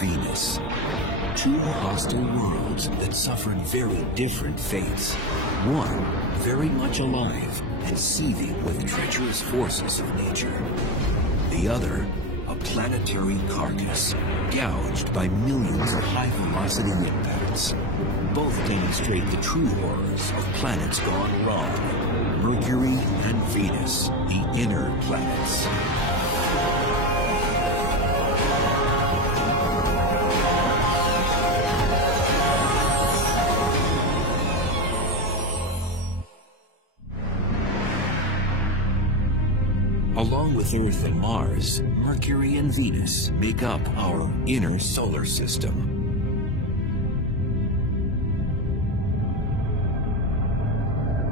Venus. Two hostile worlds that suffered very different fates. One, very much alive and seething with treacherous forces of nature. The other, a planetary carcass, gouged by millions of high-velocity impacts. Both demonstrate the true horrors of planets gone wrong. Mercury and Venus, the inner planets. Along with Earth and Mars, Mercury and Venus make up our inner solar system.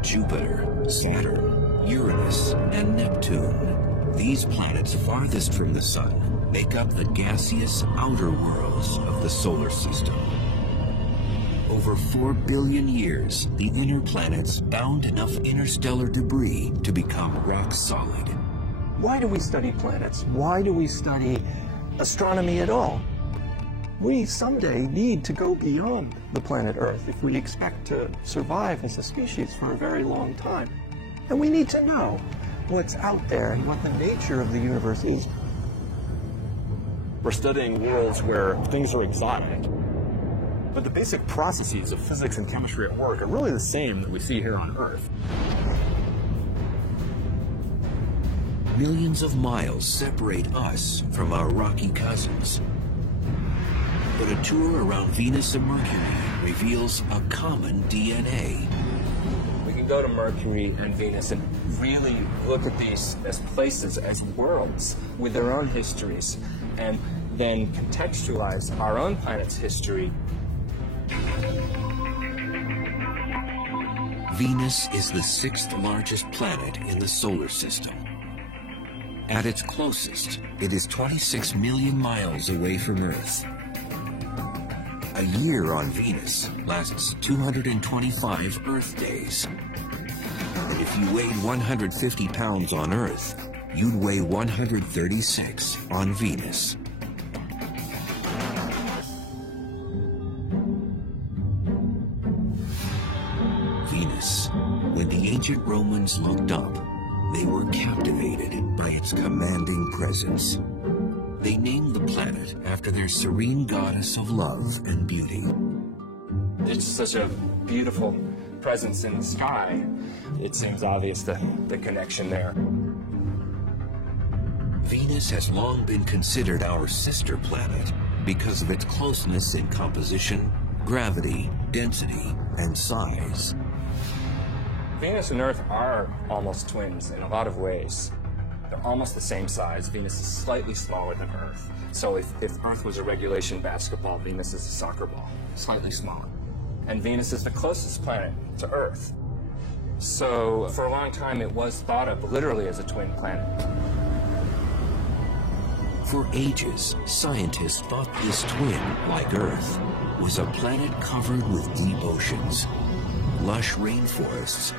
Jupiter, Saturn, Uranus, and Neptune. These planets farthest from the Sun make up the gaseous outer worlds of the solar system. Over 4 billion years, the inner planets bound enough interstellar debris to become rock solid. Why do we study planets? Why do we study astronomy at all? We someday need to go beyond the planet Earth if we expect to survive as a species for a very long time. And we need to know what's out there and what the nature of the universe is. We're studying worlds where things are exotic, but the basic processes of physics and chemistry at work are really the same that we see here on Earth. Millions of miles separate us from our rocky cousins. But a tour around Venus and Mercury reveals a common DNA. We can go to Mercury and Venus and really look at these as places, as worlds with their own histories, and then contextualize our own planet's history. Venus is the 6th largest planet in the solar system. At its closest, it is 26 million miles away from Earth. A year on Venus lasts 225 Earth days. And if you weighed 150 pounds on Earth, you'd weigh 136 on Venus. Venus, when the ancient Romans looked up, they were captivated by its commanding presence. They named the planet after their serene goddess of love and beauty. It's such a beautiful presence in the sky. It seems obvious the connection there. Venus has long been considered our sister planet because of its closeness in composition, gravity, density, and size. Venus and Earth are almost twins in a lot of ways. They're almost the same size. Venus is slightly smaller than Earth. So if Earth was a regulation basketball, Venus is a soccer ball, slightly smaller. And Venus is the closest planet to Earth. So for a long time, it was thought of literally as a twin planet. For ages, scientists thought this twin, like Earth, was a planet covered with deep oceans, lush rainforests,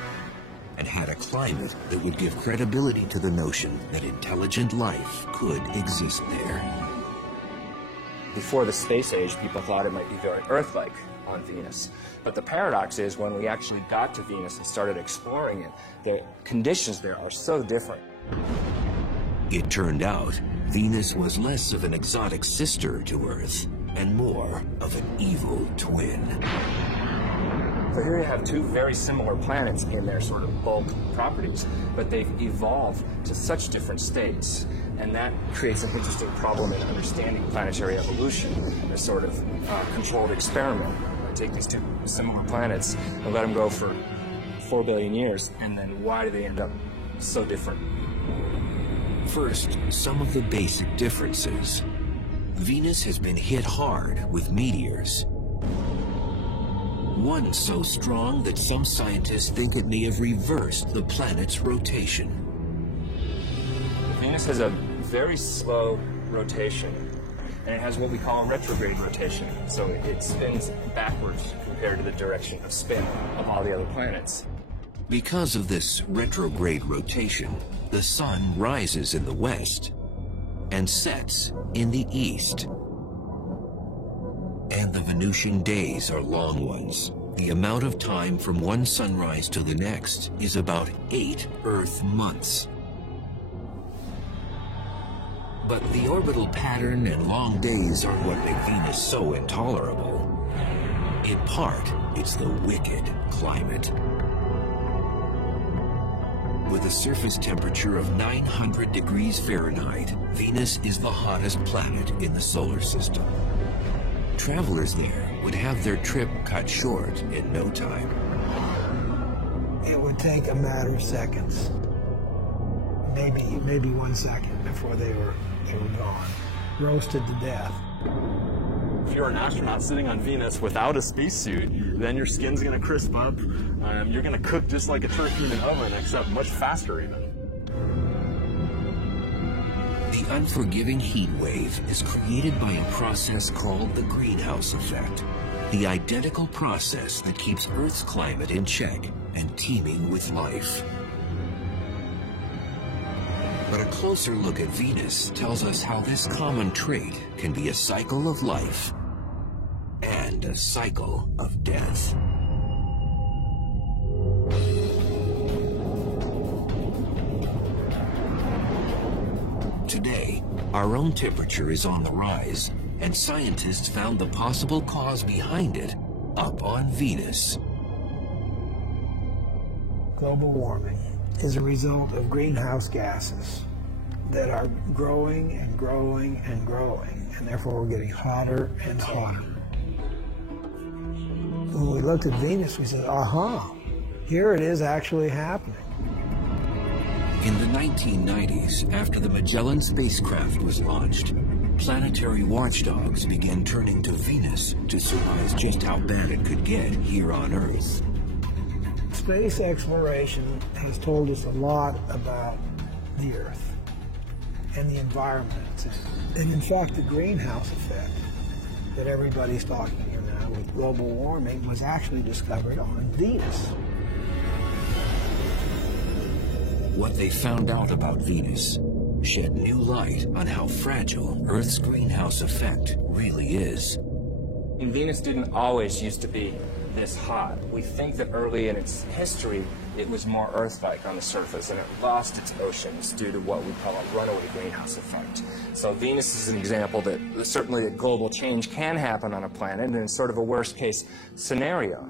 and had a climate that would give credibility to the notion that intelligent life could exist there. Before the space age, people thought it might be very Earth-like on Venus. But the paradox is when we actually got to Venus and started exploring it, the conditions there are so different. It turned out Venus was less of an exotic sister to Earth and more of an evil twin. So here you have two very similar planets in their sort of bulk properties, but they've evolved to such different states. And that creates an interesting problem in understanding planetary evolution, a sort of controlled experiment. Take these two similar planets and let them go for 4 billion years, and then why do they end up so different? First, some of the basic differences. Venus has been hit hard with meteors. One so strong that some scientists think it may have reversed the planet's rotation. Venus has a very slow rotation, and it has what we call a retrograde rotation. So it spins backwards compared to the direction of spin of all the other planets. Because of this retrograde rotation, the sun rises in the west and sets in the east. the Venusian days are long ones. The amount of time from one sunrise to the next is about 8 Earth months. But the orbital pattern and long days are what make Venus so intolerable. In part, it's the wicked climate. With a surface temperature of 900 degrees Fahrenheit, Venus is the hottest planet in the solar system. Travelers there would have their trip cut short in no time. It would take a matter of seconds, maybe 1 second before they were gone, roasted to death. If you're an astronaut sitting on Venus without a spacesuit, then your skin's going to crisp up. You're going to cook just like a turkey in an oven, except much faster even. The unforgiving heat wave is created by a process called the greenhouse effect, the identical process that keeps Earth's climate in check and teeming with life. But a closer look at Venus tells us how this common trait can be a cycle of life and a cycle of death. Today, our own temperature is on the rise, and scientists found the possible cause behind it up on Venus. Global warming is a result of greenhouse gases that are growing and growing and growing, and therefore we're getting hotter and hotter. When we looked at Venus, we said, aha, here it is actually happening. In the 1990s, after the Magellan spacecraft was launched, planetary watchdogs began turning to Venus to surmise just how bad it could get here on Earth. Space exploration has told us a lot about the Earth and the environment it's in. And in fact, the greenhouse effect that everybody's talking here now with global warming was actually discovered on Venus. What they found out about Venus shed new light on how fragile Earth's greenhouse effect really is. And Venus didn't always used to be this hot. We think that early in its history, it was more Earth-like on the surface, and it lost its oceans due to what we call a runaway greenhouse effect. So Venus is an example that certainly that global change can happen on a planet, and it's sort of a worst-case scenario.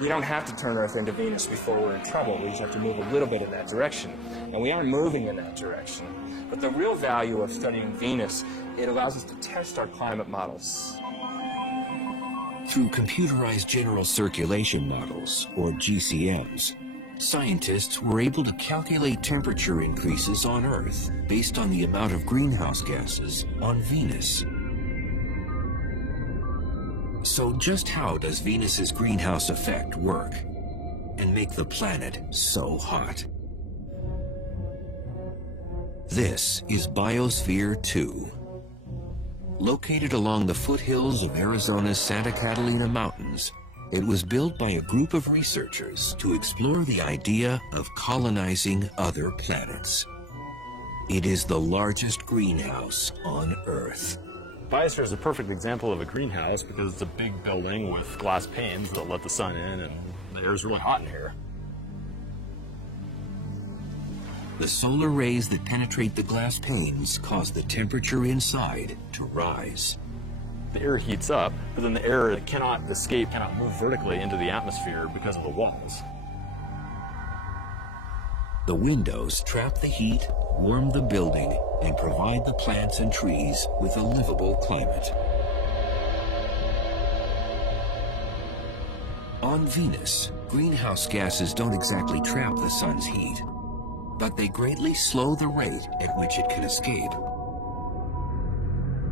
We don't have to turn Earth into Venus before we're in trouble. We just have to move a little bit in that direction. And we are moving in that direction. But the real value of studying Venus, it allows us to test our climate models. Through computerized general circulation models, or GCMs, scientists were able to calculate temperature increases on Earth based on the amount of greenhouse gases on Venus. So just how does Venus's greenhouse effect work and make the planet so hot? This is Biosphere 2. Located along the foothills of Arizona's Santa Catalina Mountains, it was built by a group of researchers to explore the idea of colonizing other planets. It is the largest greenhouse on Earth. Biosphere is a perfect example of a greenhouse because it's a big building with glass panes that let the sun in, and the air is really hot in here. The solar rays that penetrate the glass panes cause the temperature inside to rise. The air heats up, but then the air cannot escape, cannot move vertically into the atmosphere because of the walls. The windows trap the heat, warm the building, and provide the plants and trees with a livable climate. On Venus, greenhouse gases don't exactly trap the sun's heat, but they greatly slow the rate at which it can escape.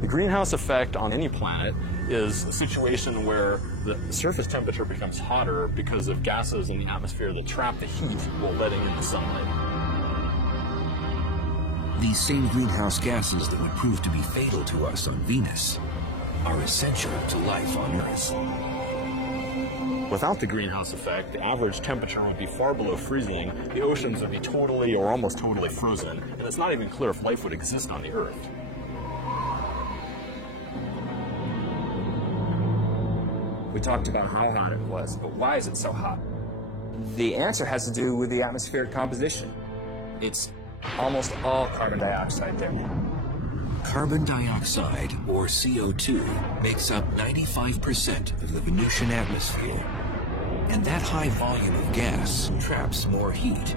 The greenhouse effect on any planet is a situation where the surface temperature becomes hotter because of gases in the atmosphere that trap the heat while letting in the sunlight. These same greenhouse gases that would prove to be fatal to us on Venus are essential to life on Earth. Without the greenhouse effect, the average temperature would be far below freezing, the oceans would be totally or almost totally frozen, and it's not even clear if life would exist on the Earth. We talked about how hot it was, but why is it so hot? The answer has to do with the atmospheric composition. It's almost all carbon dioxide there. Carbon dioxide, or CO2, makes up 95% of the Venusian atmosphere. And that high volume of gas traps more heat.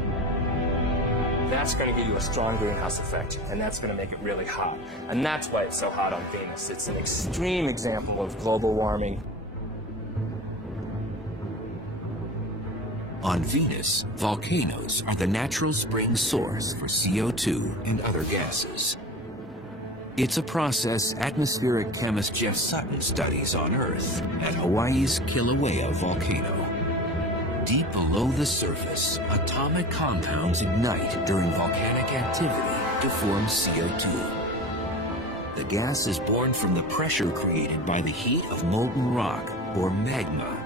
That's going to give you a strong greenhouse effect, and that's going to make it really hot. And that's why it's so hot on Venus. It's an extreme example of global warming. On Venus, volcanoes are the natural spring source for CO2 and other gases. It's a process atmospheric chemist Jeff Sutton studies on Earth at Hawaii's Kilauea volcano. Deep below the surface, atomic compounds ignite during volcanic activity to form CO2. The gas is born from the pressure created by the heat of molten rock, or magma.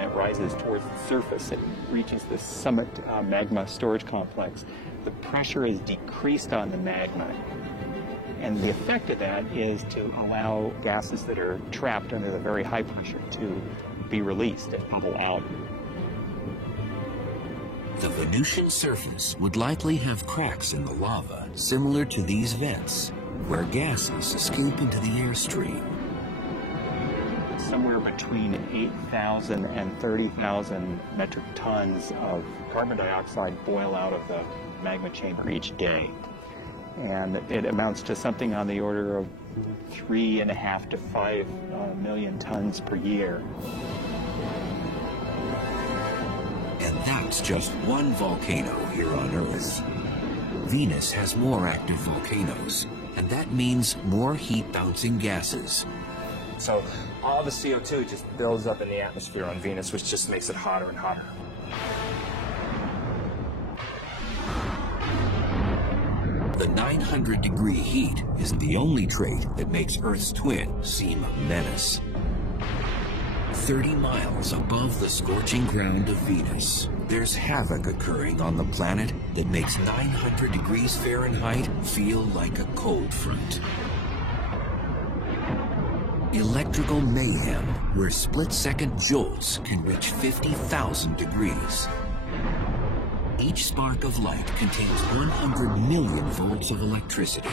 It rises towards the surface. It reaches the summit magma storage complex. The pressure is decreased on the magma. And the effect of that is to allow gases that are trapped under the very high pressure to be released and bubble out. The Venusian surface would likely have cracks in the lava similar to these vents, where gases escape into the airstream. Somewhere between 8,000 and 30,000 metric tons of carbon dioxide boil out of the magma chamber each day. And it amounts to something on the order of 3.5 to 5 million tons per year. And that's just one volcano here on Earth. Venus has more active volcanoes, and that means more heat-bouncing gases. So all the CO2 just builds up in the atmosphere on Venus, which just makes it hotter and hotter. The 900-degree heat isn't the only trait that makes Earth's twin seem a menace. 30 miles above the scorching ground of Venus, there's havoc occurring on the planet that makes 900 degrees Fahrenheit feel like a cold front. Electrical mayhem, where split-second jolts can reach 50,000 degrees. Each spark of light contains 100 million volts of electricity.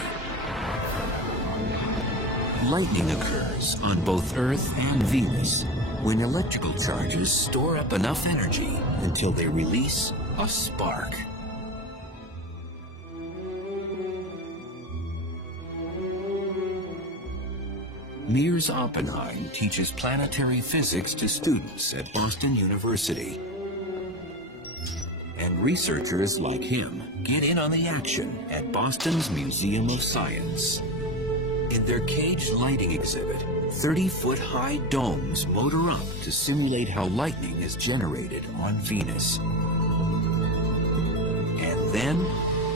Lightning occurs on both Earth and Venus when electrical charges store up enough energy until they release a spark. Mears Oppenheim teaches planetary physics to students at Boston University. And researchers like him get in on the action at Boston's Museum of Science. In their caged lighting exhibit, 30-foot-high domes motor up to simulate how lightning is generated on Venus. And then,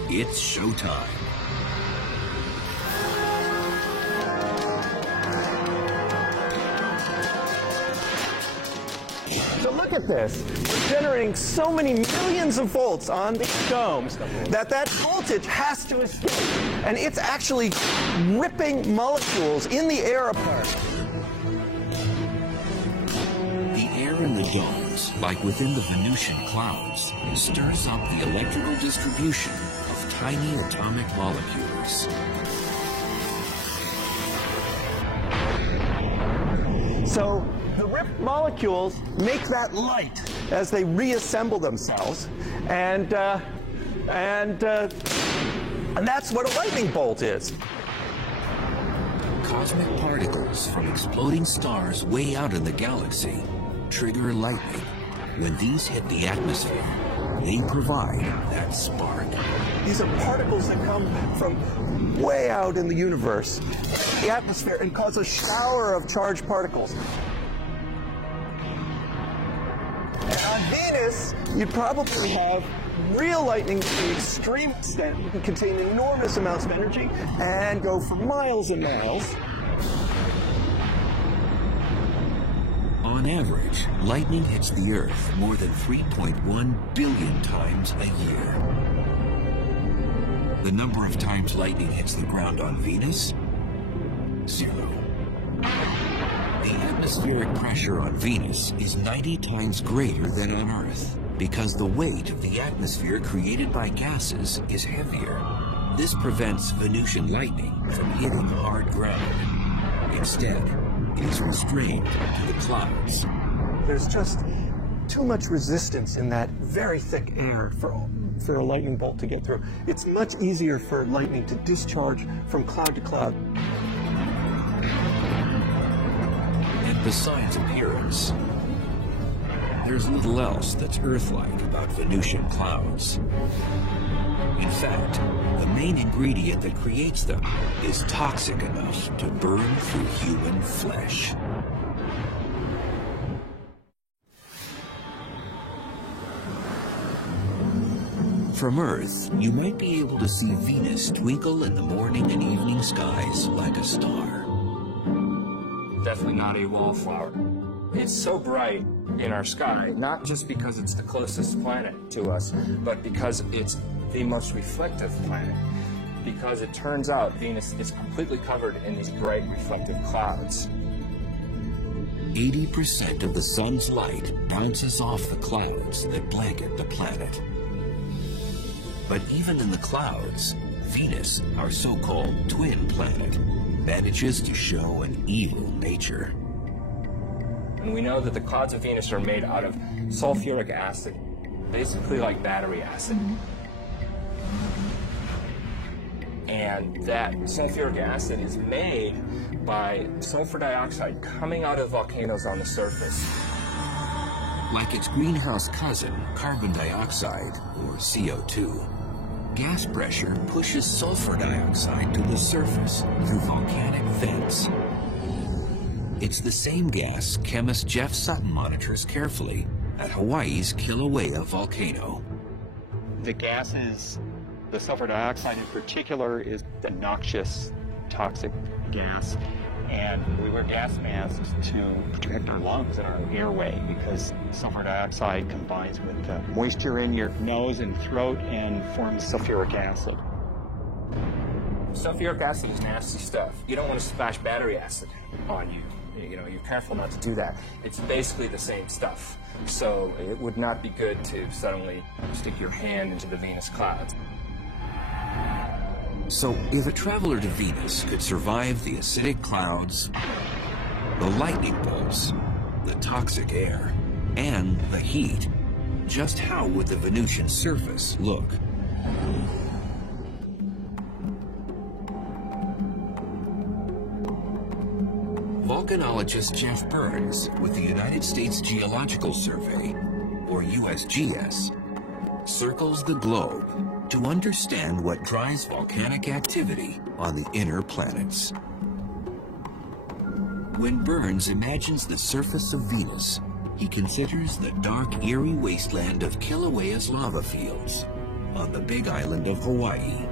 it's showtime. So look at this. We're generating so many millions of volts on these domes that voltage has to escape. And it's actually ripping molecules in the air apart. The air in the domes, like within the Venusian clouds, stirs up the electrical distribution of tiny atomic molecules. So the ripped molecules make that light as they reassemble themselves, and that's what a lightning bolt is. Cosmic particles from exploding stars way out in the galaxy trigger lightning. When these hit the atmosphere, they provide that spark. These are particles that come from way out in the universe, the atmosphere, and cause a shower of charged particles. And on Venus, you'd probably have real lightning to the extreme extent. You can contain enormous amounts of energy and go for miles and miles. On average, lightning hits the Earth more than 3.1 billion times a year. The number of times lightning hits the ground on Venus? 0. The atmospheric pressure on Venus is 90 times greater than on Earth because the weight of the atmosphere created by gases is heavier. This prevents Venusian lightning from hitting hard ground. Instead, it is restrained to the clouds. There's just too much resistance in that very thick air for a lightning bolt to get through. It's much easier for lightning to discharge from cloud to cloud. And besides appearance, there's little else that's Earth-like about Venusian clouds. In fact, the main ingredient that creates them is toxic enough to burn through human flesh. From Earth, you might be able to see Venus twinkle in the morning and evening skies like a star. Definitely not a wallflower. It's so bright in our sky, not just because it's the closest planet to us, but because it's the most reflective planet. Because it turns out Venus is completely covered in these bright reflective clouds. 80% of the sun's light bounces off the clouds that blanket the planet. But even in the clouds, Venus, our so-called twin planet, manages to show an evil nature. And we know that the clouds of Venus are made out of sulfuric acid, basically like battery acid. And that sulfuric acid is made by sulfur dioxide coming out of volcanoes on the surface. Like its greenhouse cousin, carbon dioxide, or CO2, gas pressure pushes sulfur dioxide to the surface through volcanic vents. It's the same gas chemist Jeff Sutton monitors carefully at Hawaii's Kilauea volcano. The gases, the sulfur dioxide in particular, is a noxious, toxic gas. And we wear gas masks to protect our lungs and our airway because sulfur dioxide combines with the moisture in your nose and throat and forms sulfuric acid. Sulfuric acid is nasty stuff. You don't want to splash battery acid on you. You know, you're careful not to do that. It's basically the same stuff. So it would not be good to suddenly stick your hand into the Venus clouds. So if a traveler to Venus could survive the acidic clouds, the lightning bolts, the toxic air, and the heat, just how would the Venusian surface look? Volcanologist Jeff Burns with the United States Geological Survey, or USGS, circles the globe to understand what drives volcanic activity on the inner planets. When Burns imagines the surface of Venus, he considers the dark, eerie wasteland of Kilauea's lava fields on the big island of Hawaii.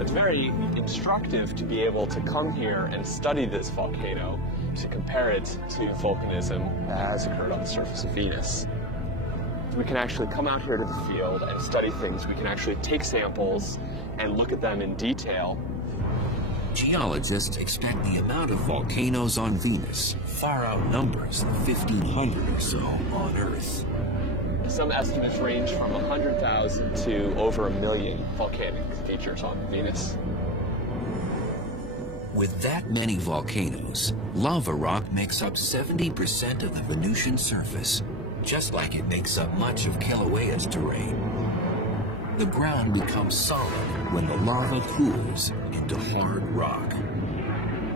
It's very instructive to be able to come here and study this volcano to compare it to volcanism that has occurred on the surface of Venus. We can actually come out here to the field and study things. We can actually take samples and look at them in detail. Geologists expect the amount of volcanoes on Venus far outnumbers the 1,500 or so on Earth. Some estimates range from 100,000 to over 1 million volcanic features on Venus. With that many volcanoes, lava rock makes up 70% of the Venusian surface, just like it makes up much of Kilauea's terrain. The ground becomes solid when the lava cools into hard rock.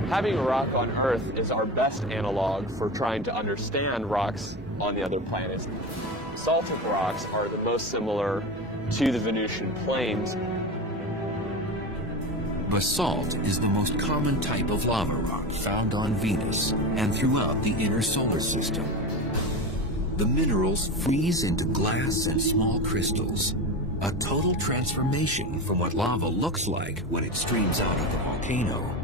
Having a rock on Earth is our best analog for trying to understand rocks on the other planets. Basaltic rocks are the most similar to the Venusian plains. Basalt is the most common type of lava rock found on Venus and throughout the inner solar system. The minerals freeze into glass and small crystals, a total transformation from what lava looks like when it streams out of the volcano.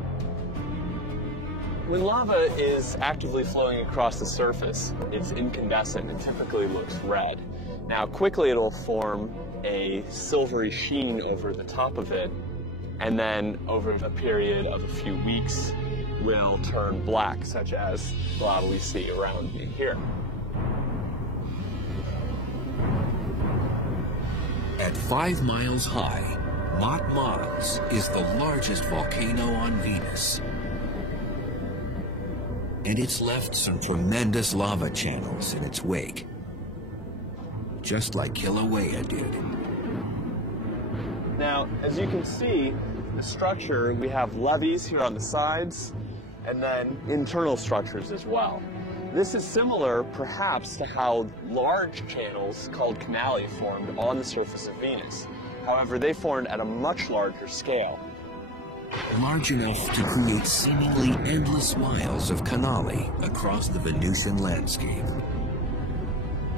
When lava is actively flowing across the surface, it's incandescent and typically looks red. Now, quickly it'll form a silvery sheen over the top of it, and then over a period of a few weeks will turn black, such as the lava we see around me here. At 5 miles high, Mont Mons is the largest volcano on Venus. And it's left some tremendous lava channels in its wake, just like Kilauea did. Now, as you can see, the structure, we have levees here on the sides, and then internal structures as well. This is similar, perhaps, to how large channels called canali formed on the surface of Venus. However, they formed at a much larger scale. Large enough to create seemingly endless miles of canali across the Venusian landscape.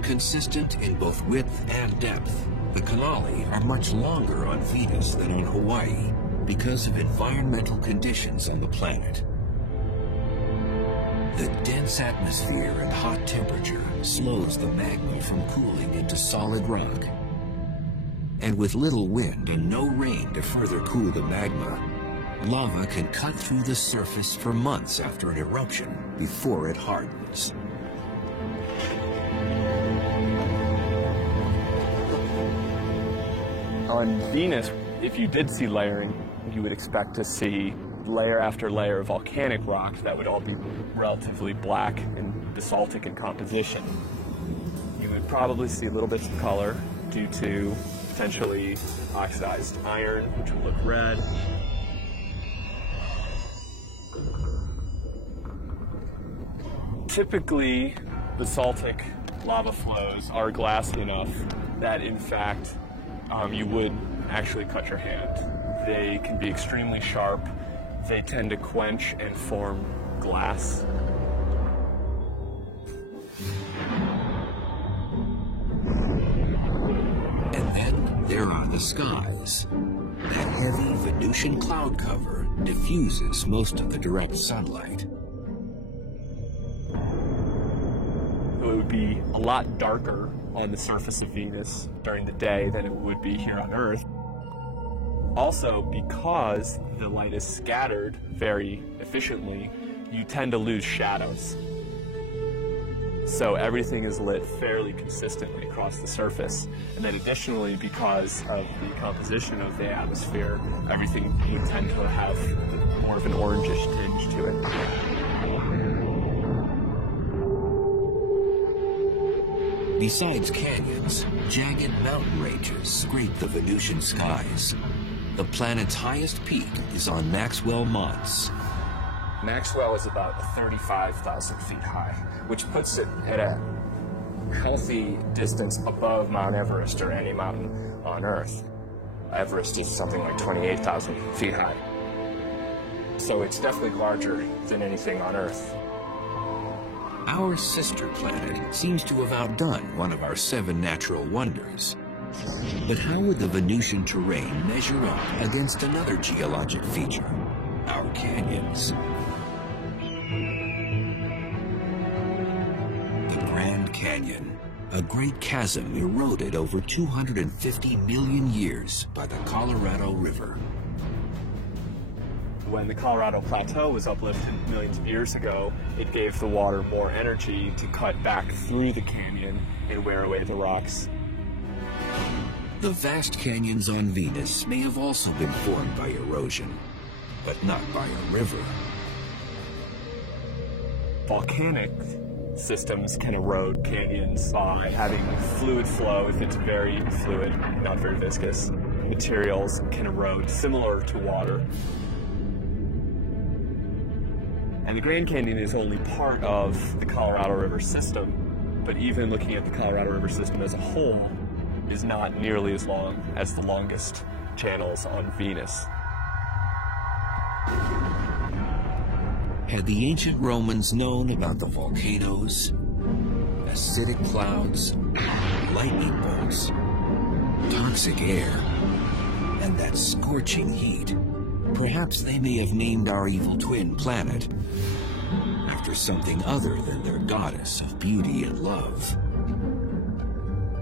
Consistent in both width and depth, the canali are much longer on Venus than on Hawaii because of environmental conditions on the planet. The dense atmosphere and hot temperature slows the magma from cooling into solid rock. And with little wind and no rain to further cool the magma, lava can cut through the surface for months after an eruption before it hardens. On Venus, if you did see layering, you would expect to see layer after layer of volcanic rock that would all be relatively black and basaltic in composition. You would probably see little bits of color due to potentially oxidized iron, which would look red. Typically, basaltic lava flows are glassy enough that, in fact, you would actually cut your hand. They can be extremely sharp. They tend to quench and form glass. And then there are the skies. That heavy Venusian cloud cover diffuses most of the direct sunlight. It would be a lot darker on the surface of Venus during the day than it would be here on Earth. Also, because the light is scattered very efficiently, you tend to lose shadows. So everything is lit fairly consistently across the surface. And then additionally, because of the composition of the atmosphere, everything would tend to have more of an orangish tinge to it. Besides canyons, jagged mountain ranges scrape the Venusian skies. The planet's highest peak is on Maxwell Mons. Maxwell is about 35,000 feet high, which puts it at a healthy distance above Mount Everest or any mountain on Earth. Everest is something like 28,000 feet high. So it's definitely larger than anything on Earth. Our sister planet seems to have outdone one of our 7 natural wonders. But how would the Venusian terrain measure up against another geologic feature, our canyons? The Grand Canyon, a great chasm eroded over 250 million years by the Colorado River. When the Colorado Plateau was uplifted millions of years ago, it gave the water more energy to cut back through the canyon and wear away the rocks. The vast canyons on Venus may have also been formed by erosion, but not by a river. Volcanic systems can erode canyons by having fluid flow. If it's very fluid, not very viscous, materials can erode, similar to water. And the Grand Canyon is only part of the Colorado River system, but even looking at the Colorado River system as a whole is not nearly as long as the longest channels on Venus. Had the ancient Romans known about the volcanoes, acidic clouds, lightning bolts, toxic air, and that scorching heat, perhaps they may have named our evil twin planet after something other than their goddess of beauty and love.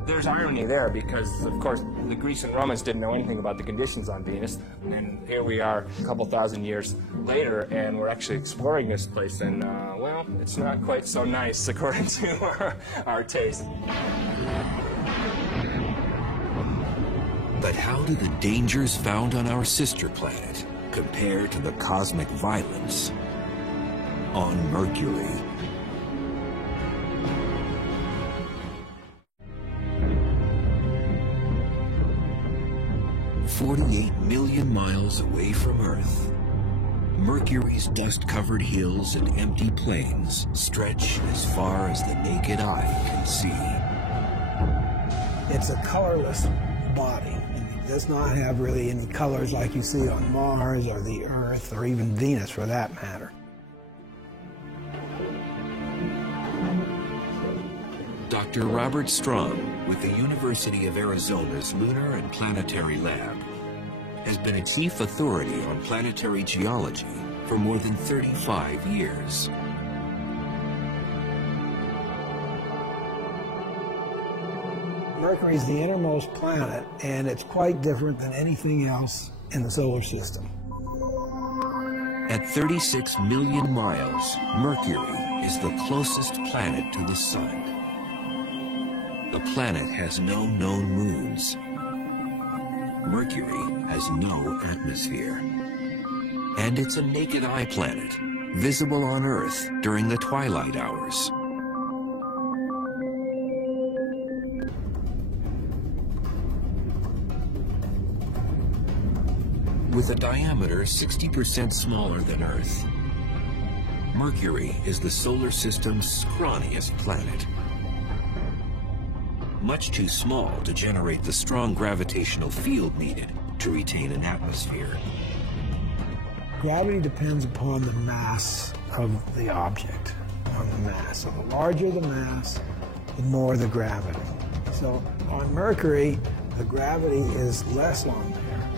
There's irony there because, of course, the Greeks and Romans didn't know anything about the conditions on Venus, and here we are a couple thousand years later, and we're actually exploring this place, and, well, it's not quite so nice according to our taste. But how do the dangers found on our sister planet compare to the cosmic violence on Mercury? "48 million miles away from Earth, Mercury's dust-covered hills and empty plains stretch as far as the naked eye can see." It's a colorless body. It does not have really any colors like you see on Mars or the Earth or even Venus for that matter. Dr. Robert Strong, with the University of Arizona's Lunar and Planetary Lab, has been a chief authority on planetary geology for more than 35 years. Mercury is the innermost planet, and it's quite different than anything else in the solar system. At 36 million miles, Mercury is the closest planet to the Sun. The planet has no known moons. Mercury has no atmosphere. And it's a naked-eye planet, visible on Earth during the twilight hours. With a diameter 60% smaller than Earth, Mercury is the solar system's scrawniest planet. Much too small to generate the strong gravitational field needed to retain an atmosphere. Gravity depends upon the mass of the object, on the mass. So the larger the mass, the more the gravity. So on Mercury, the gravity is less on there.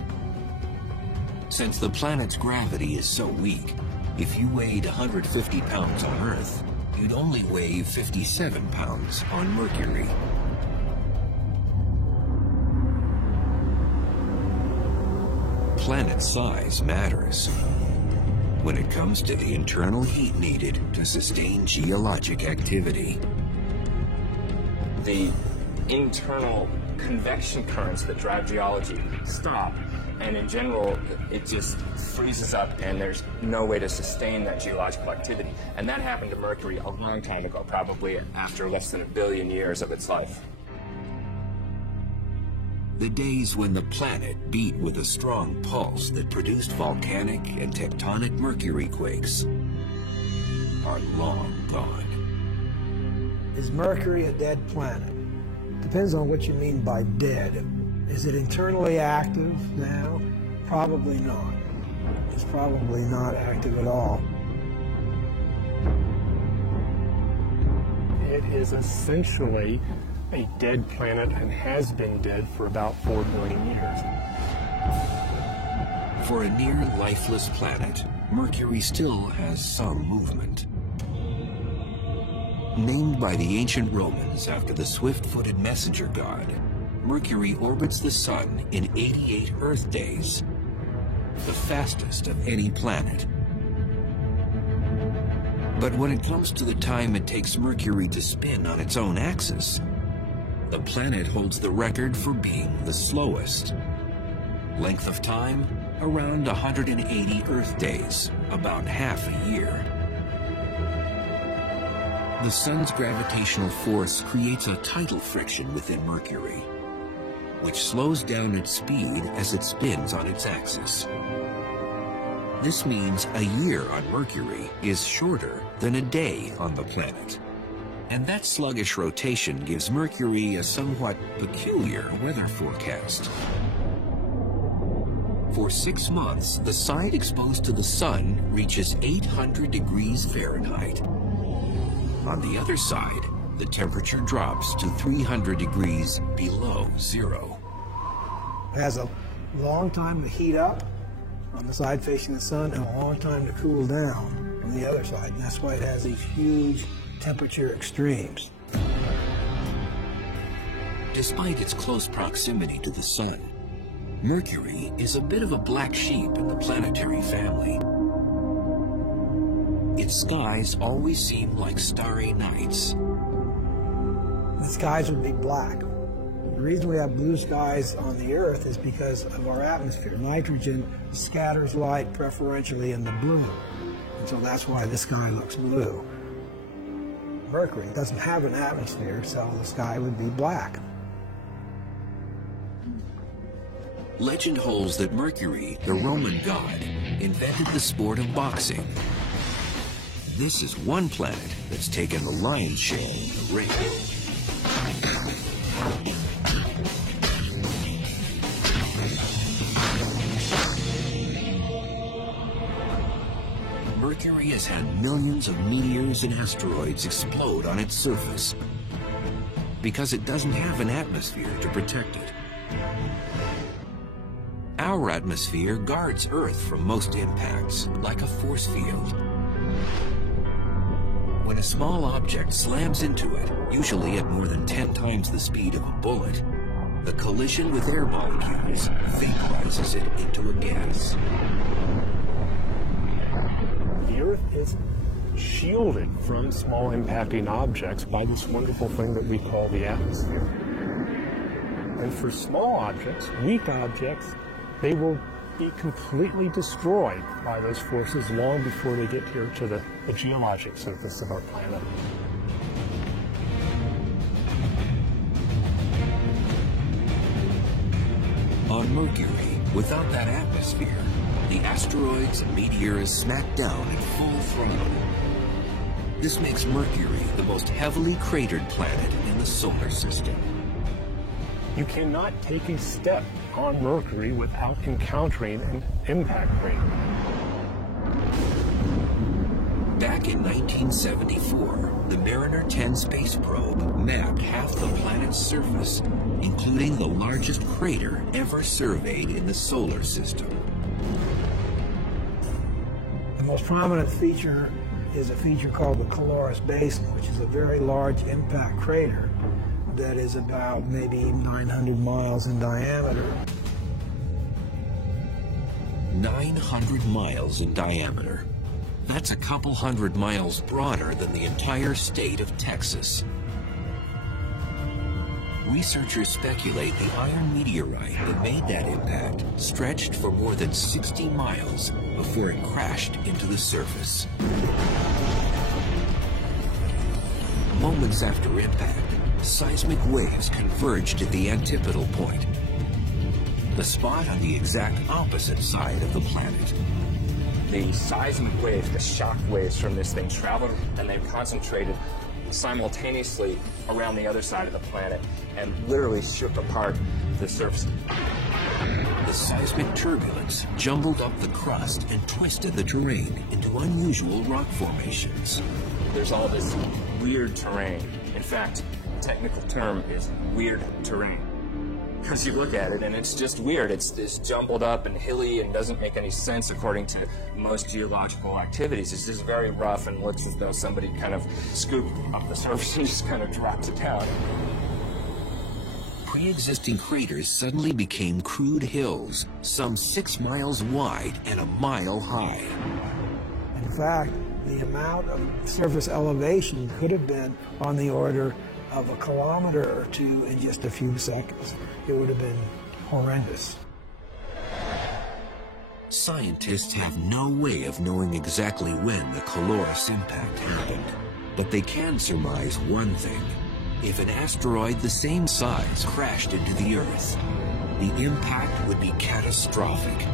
Since the planet's gravity is so weak, if you weighed 150 pounds on Earth, you'd only weigh 57 pounds on Mercury. Planet size matters when it comes to the internal heat needed to sustain geologic activity. The internal convection currents that drive geology stop, and in general, it just freezes up and there's no way to sustain that geological activity. And that happened to Mercury a long time ago, probably after less than 1 billion years of its life. The days when the planet beat with a strong pulse that produced volcanic and tectonic Mercury quakes are long gone. Is Mercury a dead planet? Depends on what you mean by dead. Is it internally active now? Probably not. It's probably not active at all. It is essentially a dead planet and has been dead for about 4 billion years. For a near lifeless planet, Mercury still has some movement. Named by the ancient Romans after the swift-footed messenger god, Mercury orbits the Sun in 88 Earth days, the fastest of any planet. But when it comes to the time it takes Mercury to spin on its own axis, the planet holds the record for being the slowest. Length of time, around 180 Earth days, about half a year. The Sun's gravitational force creates a tidal friction within Mercury, which slows down its speed as it spins on its axis. This means a year on Mercury is shorter than a day on the planet. And that sluggish rotation gives Mercury a somewhat peculiar weather forecast. For 6 months, the side exposed to the Sun reaches 800 degrees Fahrenheit. On the other side, the temperature drops to 300 degrees below zero. It has a long time to heat up on the side facing the Sun and a long time to cool down on the other side. And that's why it has these huge temperature extremes. Despite its close proximity to the Sun, Mercury is a bit of a black sheep in the planetary family. Its skies always seem like starry nights. The skies would be black. The reason we have blue skies on the Earth is because of our atmosphere. Nitrogen scatters light preferentially in the blue, and so that's why the sky looks blue. Mercury doesn't have an atmosphere, so the sky would be black. Legend holds that Mercury, the Roman god, invented the sport of boxing. This is one planet that's taken the lion's share of the race. Mercury has had millions of meteors and asteroids explode on its surface because it doesn't have an atmosphere to protect it. Our atmosphere guards Earth from most impacts, like a force field. When a small object slams into it, usually at more than 10 times the speed of a bullet, the collision with air molecules vaporizes it into a gas. The Earth is shielded from small impacting objects by this wonderful thing that we call the atmosphere. And for small objects, weak objects, they will be completely destroyed by those forces long before they get here to the geologic surface of our planet. On Mercury, without that atmosphere, the asteroids and meteors smack down at full throttle. This makes Mercury the most heavily cratered planet in the solar system. You cannot take a step on Mercury without encountering an impact crater. Back in 1974, the Mariner 10 space probe mapped half the planet's surface, including the largest crater ever surveyed in the solar system. The most prominent feature is a feature called the Caloris Basin, which is a very large impact crater that is about maybe 900 miles in diameter. 900 miles in diameter. That's a couple hundred miles broader than the entire state of Texas. Researchers speculate the iron meteorite that made that impact stretched for more than 60 miles before it crashed into the surface. Moments after impact, seismic waves converged at the antipodal point, the spot on the exact opposite side of the planet. The seismic waves, the shock waves from this thing traveled, and they concentrated simultaneously around the other side of the planet and literally shook apart the surface. The seismic turbulence jumbled up the crust and twisted the terrain into unusual rock formations. There's all this weird terrain. In fact, the technical term is weird terrain. Because you look at it and it's just weird. It's this jumbled up and hilly and doesn't make any sense according to most geological activities. It's just very rough and looks as though somebody kind of scooped up the surface and just kind of dropped it down. Pre-existing craters suddenly became crude hills, some 6 miles wide and a mile high. In fact, the amount of surface elevation could have been on the order of a kilometer or two in just a few seconds. It would have been horrendous. Scientists have no way of knowing exactly when the Caloris impact happened, but they can surmise one thing. If an asteroid the same size crashed into the Earth, the impact would be catastrophic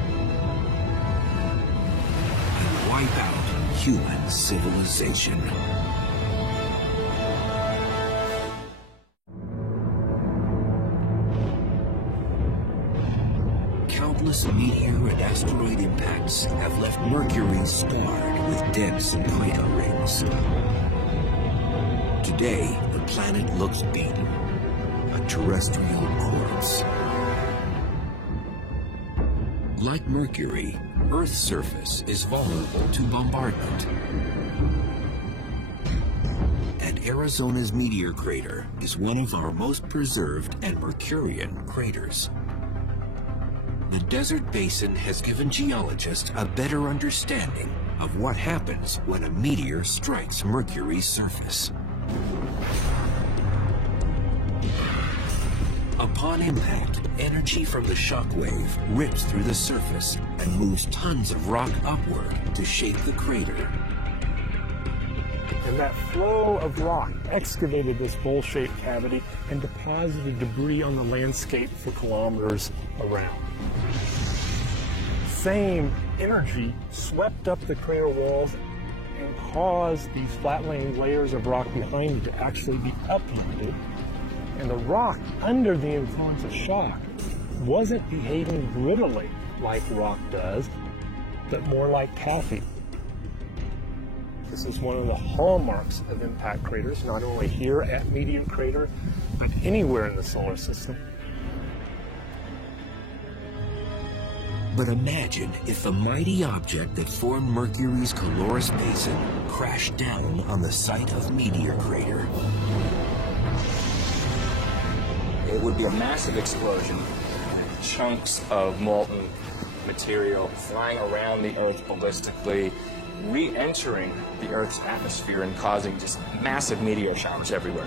and wipe out human civilization. Countless meteor and asteroid impacts have left Mercury scarred with dents and crater rings. Today, the planet looks beaten, a terrestrial corpse. Like Mercury, Earth's surface is vulnerable to bombardment. And that Arizona's meteor crater is one of our most preserved and Mercurian craters. The desert basin has given geologists a better understanding of what happens when a meteor strikes Mercury's surface. Upon impact, energy from the shock wave rips through the surface and moves tons of rock upward to shape the crater. And that flow of rock excavated this bowl-shaped cavity and deposited debris on the landscape for kilometers around. Same energy swept up the crater walls and caused these flat-laying layers of rock behind it to actually be uplifted. And the rock, under the influence of shock, wasn't behaving brittlely like rock does, but more like taffy. This is one of the hallmarks of impact craters, not only here at Meteor Crater, but anywhere in the solar system. But imagine if the mighty object that formed Mercury's Caloris Basin crashed down on the site of Meteor Crater. It would be a massive explosion. Chunks of molten material flying around the Earth ballistically, re-entering the Earth's atmosphere and causing just massive meteor showers everywhere.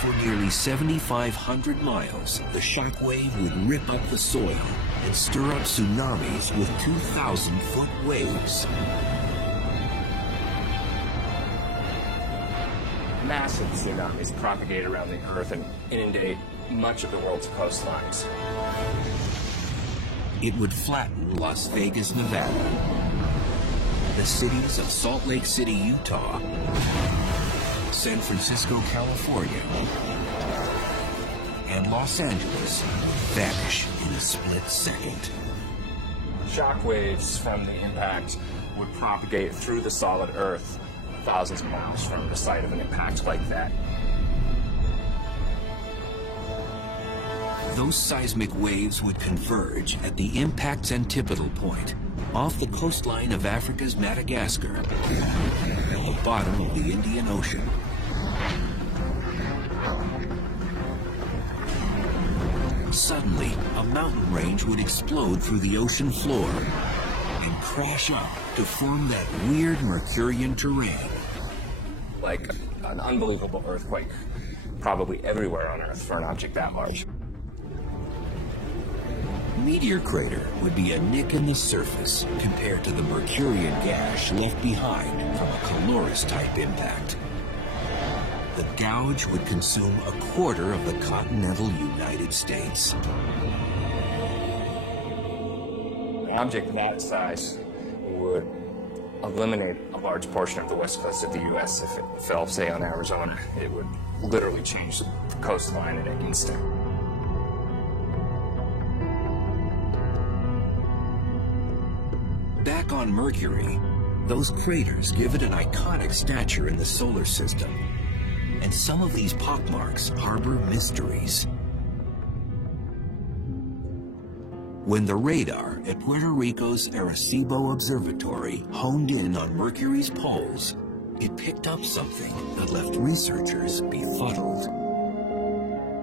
For nearly 7,500 miles, the shock wave would rip up the soil and stir up tsunamis with 2,000-foot waves. Massive tsunamis propagate around the Earth and inundate much of the world's coastlines. It would flatten Las Vegas, Nevada, the cities of Salt Lake City, Utah, San Francisco, California, and Los Angeles vanish in a split second. Shock waves from the impact would propagate through the solid Earth thousands of miles from the site of an impact like that. Those seismic waves would converge at the impact's antipodal point, off the coastline of Africa's Madagascar, at the bottom of the Indian Ocean. Suddenly, a mountain range would explode through the ocean floor and crash up to form that weird Mercurian terrain. Like an unbelievable earthquake, probably everywhere on Earth for an object that large. Meteor Crater would be a nick in the surface compared to the Mercurian gash left behind from a Caloris-type impact. The gouge would consume a quarter of the continental United States. An object that size would eliminate a large portion of the west coast of the U.S. if it fell, say, on Arizona. It would literally change the coastline in an instant. Back on Mercury, those craters give it an iconic stature in the solar system, and some of these pockmarks harbor mysteries. When the radar at Puerto Rico's Arecibo Observatory honed in on Mercury's poles, it picked up something that left researchers befuddled.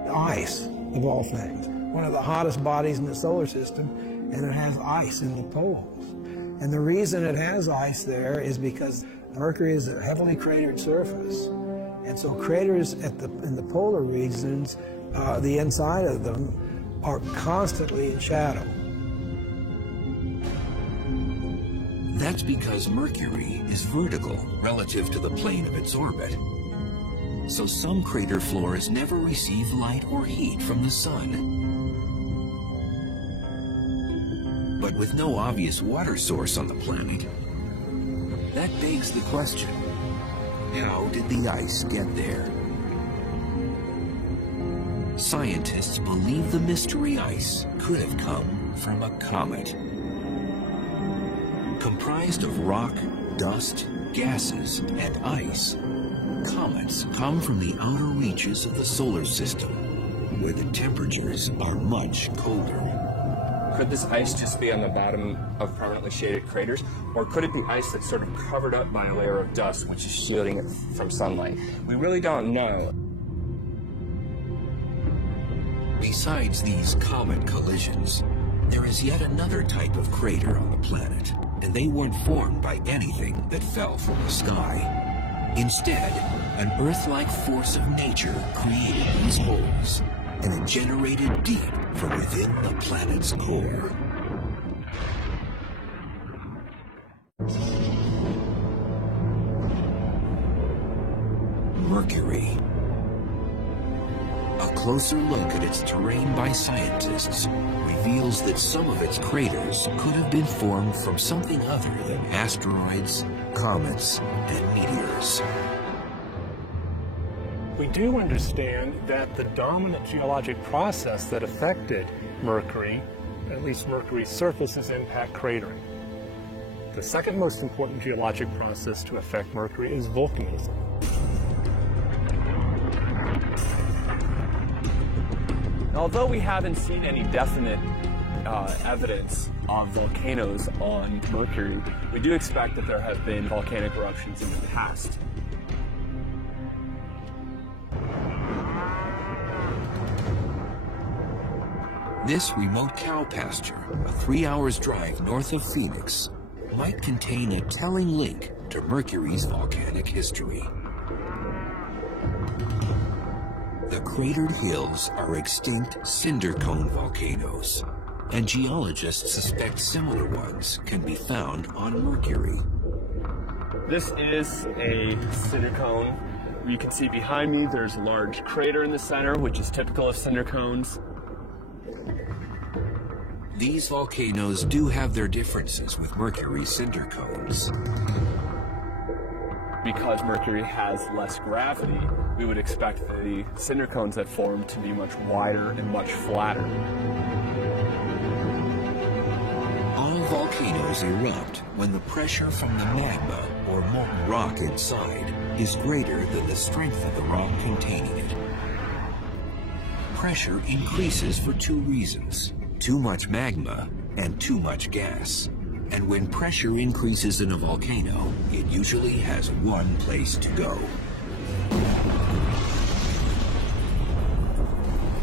Ice, of all things. One of the hottest bodies in the solar system, and it has ice in the poles. And the reason it has ice there is because Mercury is a heavily cratered surface. And so craters in the polar regions, the inside of them, are constantly in shadow. That's because Mercury is vertical relative to the plane of its orbit. So some crater floors never receive light or heat from the sun. But with no obvious water source on the planet, that begs the question, how did the ice get there? Scientists believe the mystery ice could have come from a comet. Comprised of rock, dust, gases, and ice, comets come from the outer reaches of the solar system, where the temperatures are much colder. Could this ice just be on the bottom of permanently shaded craters? Or could it be ice that's sort of covered up by a layer of dust which is shielding it from sunlight? We really don't know. Besides these comet collisions, there is yet another type of crater on the planet, and they weren't formed by anything that fell from the sky. Instead, an Earth-like force of nature created these holes, and it generated deep from within the planet's core. Mercury. A closer look at its terrain by scientists reveals that some of its craters could have been formed from something other than asteroids, comets, and meteors. We do understand that the dominant geologic process that affected Mercury, at least Mercury's surface, is impact cratering. The second most important geologic process to affect Mercury is volcanism. Although we haven't seen any definite evidence of volcanoes on Mercury, we do expect that there have been volcanic eruptions in the past. This remote cow pasture, a 3 hours drive north of Phoenix, might contain a telling link to Mercury's volcanic history. The cratered hills are extinct cinder cone volcanoes, and geologists suspect similar ones can be found on Mercury. This is a cinder cone. You can see behind me there's a large crater in the center, which is typical of cinder cones. These volcanoes do have their differences with Mercury's cinder cones. Because Mercury has less gravity, we would expect the cinder cones that form to be much wider and much flatter. All volcanoes erupt when the pressure from the magma or molten rock inside is greater than the strength of the rock containing it. Pressure increases for two reasons: too much magma and too much gas. And when pressure increases in a volcano, it usually has one place to go.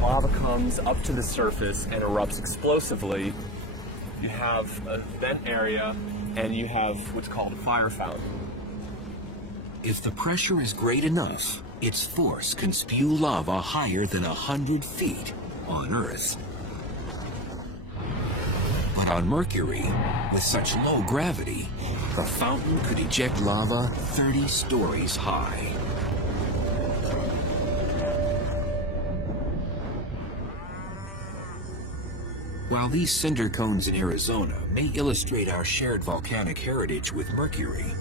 Lava comes up to the surface and erupts explosively. You have a vent area and you have what's called a fire fountain. If the pressure is great enough, its force can spew lava higher than 100 feet on Earth. But on Mercury, with such low gravity, the fountain could eject lava 30 stories high. While these cinder cones in Arizona may illustrate our shared volcanic heritage with Mercury,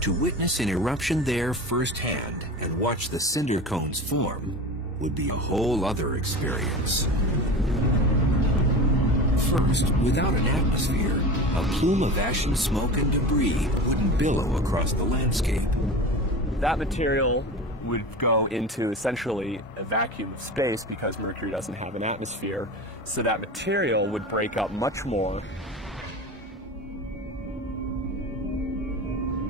to witness an eruption there firsthand and watch the cinder cones form would be a whole other experience. First, without an atmosphere, a plume of ash and smoke and debris wouldn't billow across the landscape. That material would go into essentially a vacuum of space because Mercury doesn't have an atmosphere, so that material would break up much more.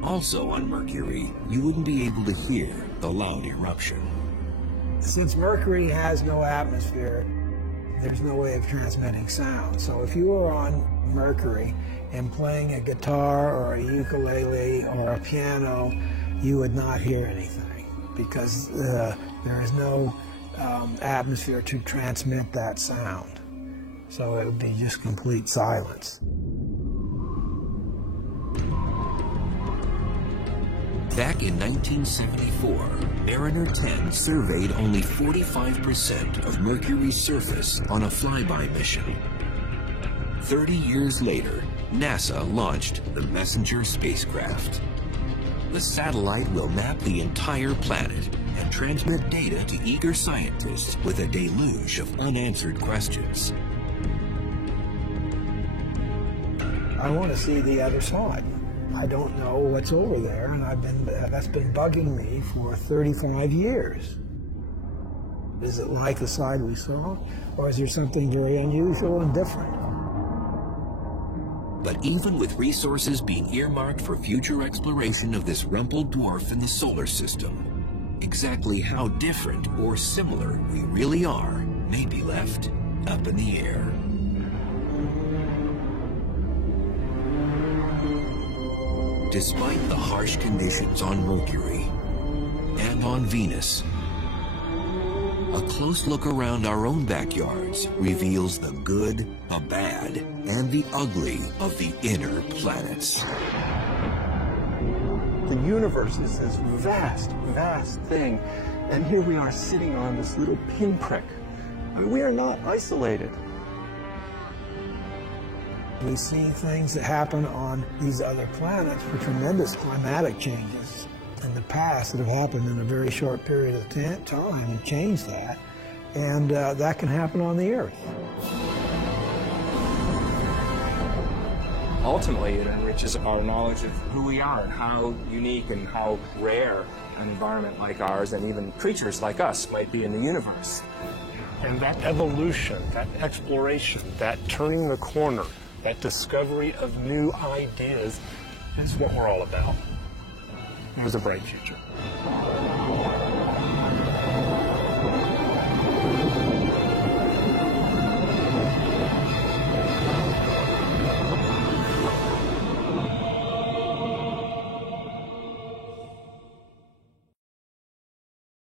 Also on Mercury, you wouldn't be able to hear the loud eruption. Since Mercury has no atmosphere, there's no way of transmitting sound. So if you were on Mercury and playing a guitar or a ukulele or a piano, you would not hear anything because there is no atmosphere to transmit that sound. So it would be just complete silence. Back in 1974, Mariner 10 surveyed only 45% of Mercury's surface on a flyby mission. 30 years later, NASA launched the Messenger spacecraft. The satellite will map the entire planet and transmit data to eager scientists with a deluge of unanswered questions. I want to see the other side. I don't know what's over there, and that's been bugging me for 35 years. Is it like the side we saw, or is there something very unusual and different? But even with resources being earmarked for future exploration of this rumpled dwarf in the solar system, exactly how different or similar we really are may be left up in the air. Despite the harsh conditions on Mercury and on Venus, a close look around our own backyards reveals the good, the bad, and the ugly of the inner planets. The universe is this vast, vast thing, and here we are sitting on this little pinprick. I mean, we are not isolated. We see things that happen on these other planets for tremendous climatic changes in the past that have happened in a very short period of time and changed that. And that can happen on the Earth. Ultimately, it enriches our knowledge of who we are and how unique and how rare an environment like ours and even creatures like us might be in the universe. And that evolution, that exploration, that turning the corner, that discovery of new ideas is what we're all about. There's a bright future.